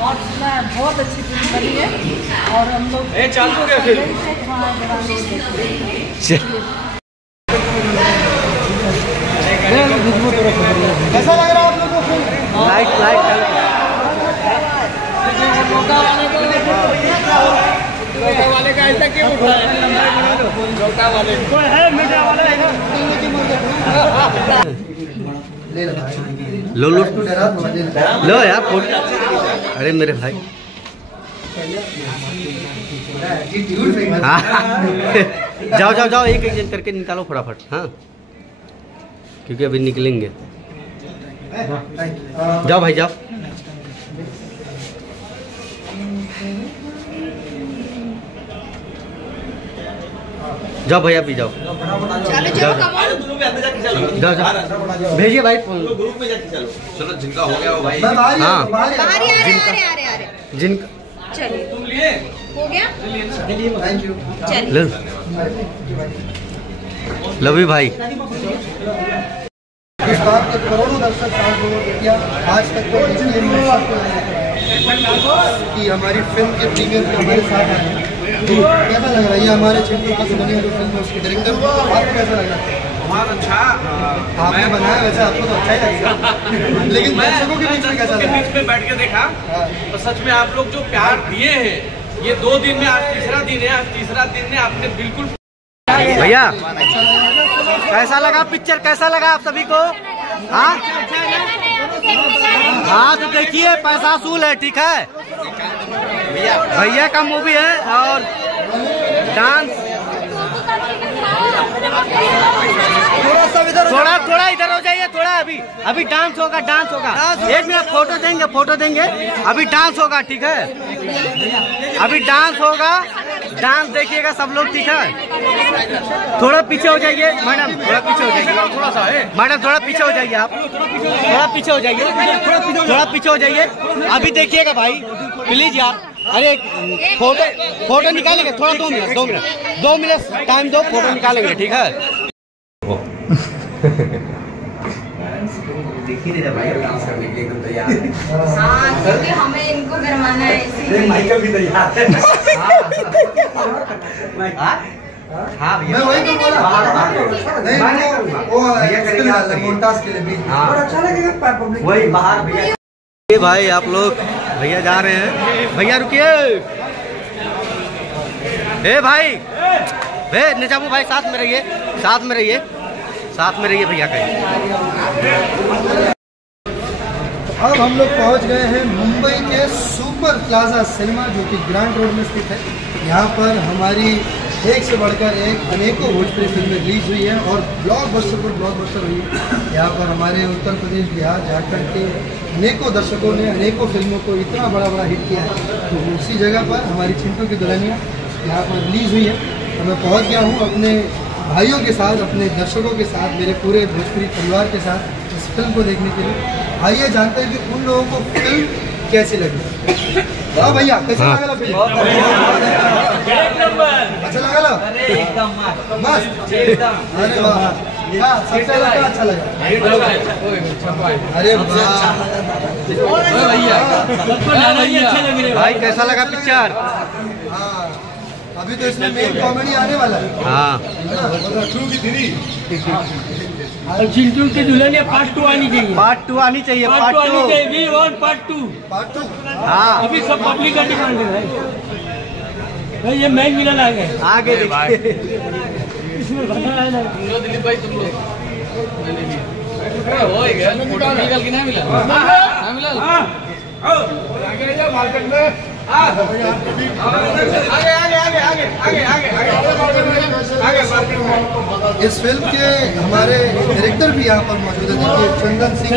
और सुना है बहुत अच्छी फिल्म बनी है और हम लोग चालू हो गया फिर। कैसा लग रहा है आप लोगों को? लाइट वाले का ऐसा क्यों उठा है? छोटा वाले कोई है मीडिया वाला है लो लो यार। अरे मेरे भाई जाओ जाओ जाओ, एक जन करके निकालो फटाफट। हाँ, क्योंकि अभी निकलेंगे। जाओ भाई जाओ। जाओ भैया भी जाओ। जाओ जाओ जाओ, भेजिए भाई ग्रुप में जाके चलो। चलो जिनका हो गया वो भाई। हाँ जिनका चलिए तुम लिए हो गया। Thank you. लवी भाई इस बात के करोड़ों दर्शक किया आज तक तो कि हमारी फिल्म के प्रीमियर में हमारे साथ आए। तो कैसा लग रहा है? ये हमारे चिंटू की बनी हुई फिल्म है, उसके डायरेक्टर आपको कैसा लग रहा है? बहुत अच्छा आपने बनाया, वैसे आपको तो अच्छा ही लगेगा, लेकिन दर्शकों के बीच में कैसा लगा? बीच में बैठ के देखा तो सच में आप लोग जो प्यार दिए हैं, ये 2 दिन में आज तीसरा दिन है। आज तीसरा दिन में आपने बिल्कुल। भैया कैसा लगा पिक्चर? कैसा लगा आप सभी को? हाँ हाँ, तो देखिए पैसा वसूल है, ठीक है। भैया का मूवी है और डांस थोड़ा इधर हो जाइए, थोड़ा अभी डांस होगा। एक मिनट फोटो देंगे। अभी डांस होगा, ठीक है। अभी डांस होगा, डांस देखिएगा सब लोग, ठीक है। थोड़ा पीछे हो जाइए मैडम, थोड़ा पीछे हो जाइए। थोड़ा सा है मैडम, थोड़ा पीछे हो जाइए आप, थोड़ा पीछे हो जाइए। अभी देखिएगा भाई प्लीज यार। अरे फोटो निकालेंगे, थोड़ा 2 मिनट टाइम दो, फोटो निकालेंगे, ठीक है। देखिए भाई डांस करने के लिए एकदम तैयार है। हाँ, क्योंकि हमें इनको गरमाना है इसीलिए। माइकल भी तैयार है। हाँ भैया, मैं वही तो बोला। वो भैया करेगा मोन्टाज के लिए भी अच्छा लगेगा पब्लिक। वही बाहर भैया। ये भाई आप लोग, भैया जा रहे हैं। भैया रुकिए। ए भाई, निजामू भाई साथ में रहिए भैया कहीं। अब हम लोग पहुंच गए हैं मुंबई के सुपर प्लाजा सिनेमा, जो कि ग्रांट रोड में स्थित है। यहाँ पर हमारी एक से बढ़कर एक अनेकों भोजपुरी फिल्में रिलीज हुई है और ब्लॉकबस्टर पर ब्लॉकबस्टर हुई है। यहाँ पर हमारे उत्तर प्रदेश, बिहार, झारखंड के अनेकों दर्शकों ने अनेकों फिल्मों को इतना बड़ा हिट किया है। तो उसी जगह पर हमारी चिंटू की दुल्हनिया यहाँ पर रिलीज हुई है। तो मैं पहुँच गया हूँ अपने भाइयों के साथ, अपने दर्शकों के साथ, मेरे पूरे भोजपुरी परिवार के साथ इस फिल्म को देखने के लिए। आइए जानते हैं कि उन लोगों को फिल्म कैसी लगी। हाँ भैया, कैसा लगा फिल्म? अच्छा लगा? एकदम मस्त। अरे वाह, सबसे ज्यादा अच्छा लगा। अरे भाई कैसा लगा पिक्चर? हाँ, अभी तो इसमें मेन कॉमेडी आने वाला है। हाँ, चिंटू की दुल्हनिया पार्ट 2 आनी चाहिए। पार्ट 2 आनी चाहिए। Part 2 part 2। हाँ, अभी सब पब्लिक का डिमांड है भाई। ये मेन विलन आ गए आगे देखिए। इसमें बताया ना दिलीप भाई, तुम लोग हो गया फोटो निकल के नहीं मिला। मार्केट में आगे। इस फिल्म के हमारे डायरेक्टर भी यहाँ पर मौजूद है, चंदन सिंह।